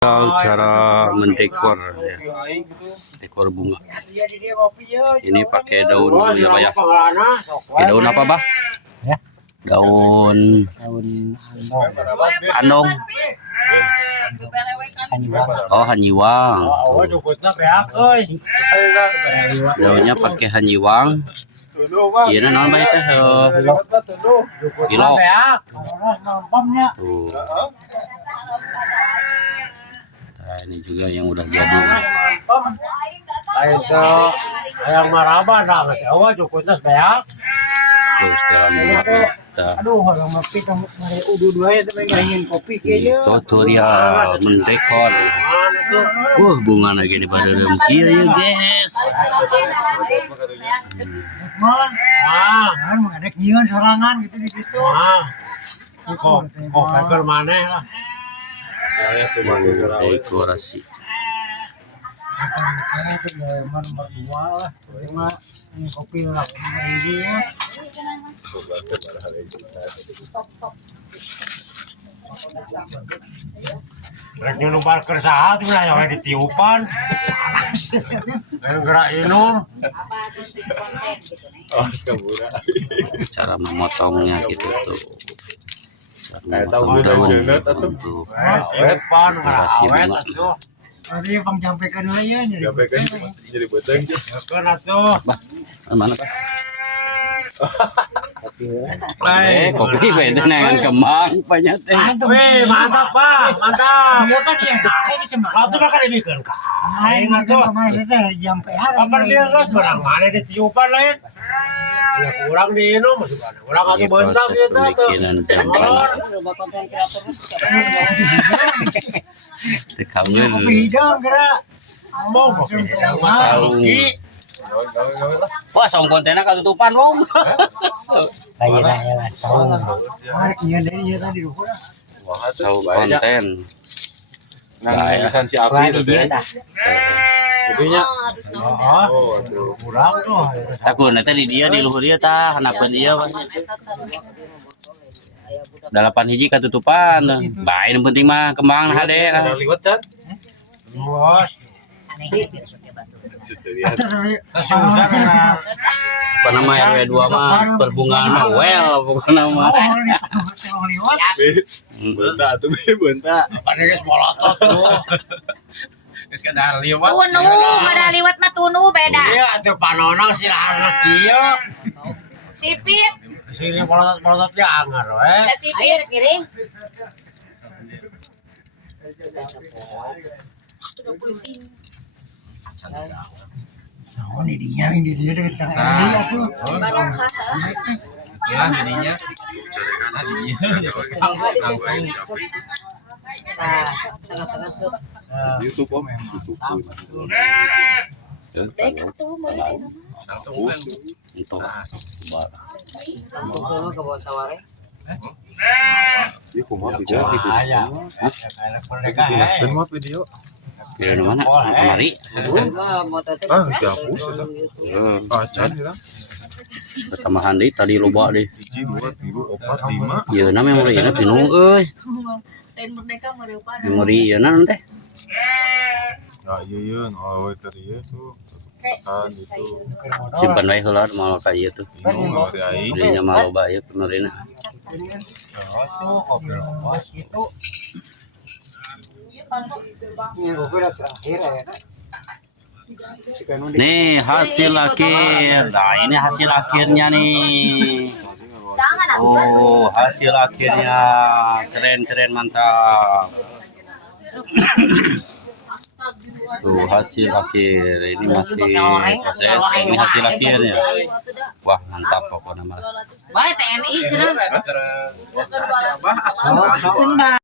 Cara mendekor ya. Dekor bunga ini pakai daun ya Pak ya. Pakai daun apa Bah? Ya. Daun anong. Oh, hanyiwang. Daunnya pakai hanyiwang. Iya, namanya teh pilok. Tuh. Nah, ini juga yang udah jadi. Yang maraba dah, awak cukup tas beak. Tuh, setelan bunga kita. Aduh, orang mapit mari udu dua ya tapi ingin kopi kayaknya. Tutorial mendekor. Wah, bunga lagi nih pada kieu ya, guys. Kan mengadek nyieun sorangan gitu di situ. Kok gagal maneh lah. Dekorasi. Kayak itu nomor 2 lah. Cuma kopi lah ini ya. Rek numbar kerja tuh lah yang ditiupan. Gerak inum. Cara memotongnya gitu tuh. Memotong daun untuk Tiupan dekorasi awet bunga. atuh. Masih Bang jampaikan aja nyari. Jampaikan jadi beteng. Kan atuh. Mana Pak? Kopi beda dengan kembang banyak teh. Weh, mantap Pak, mantap. Iya kan ya, ini semua. Waktu makan dibikin kain atuh. Kemarin teh jampe hari. Kapan dia los barang mana ditiupan lain? Ya kurang diinum masuk ada. Kurang atuh bentak gitu atuh. Bikinan jangkang. Tekawin. Kopi hidang gerak. Mau kopi hidang mah rugi. Wah, song kontennya katutupan, Om. Kayak lah, saung. Iya dari dia tadi ruko dah. Song konten. Nah, tulisan si Api itu ya. Jadinya Oh, kurang tuh. Takut nanti di dia di luhur dia tah, hanapeun dia. 8 hiji katutupan. Bae yang penting mah kembang hade. ada liwat Chan. Bos. Apa nama RW 2 mah perbungaan well bukan nama. Bentak tuh bentak. Ada guys molotot tuh. Geus kada liwat. Tunu, ada liwat mah tunu beda. Iya, atuh panonang silaharna kieu. Sipit, Sini molotot ya anggar we. sipit kiring. Oh, ini dia dekat kang Edi atuh. Ya jadinya. YouTube Om. Dek tuh mau Untuk Ieu kumaha video di Aya. Ben mau video. dari mana? Kemari. Ah, geus dihapus eta. Acan kita. Pertambahan deui tadi loba deui. 1 2 3 4 5. Yeuna memori na pinu euy. lain merdeka mereupan. Memori yeuna teh. Nah, ieu awewe keur ieu tuh. Kan itu. Simpan wae heula moal ka ieu tuh. Minum dari aing. Dinya mah loba ieu memorina. Tuh, kopi bos gitu. Ini kopi udah terakhir ya. Nih hasil akhir. Nah, ini hasil akhirnya nih. Jangan Oh, hasil akhirnya keren mantap. Tuh hasil akhir ini masih proses. Ini hasil akhirnya. Wah mantap pokoknya mah. Baik TNI cenah.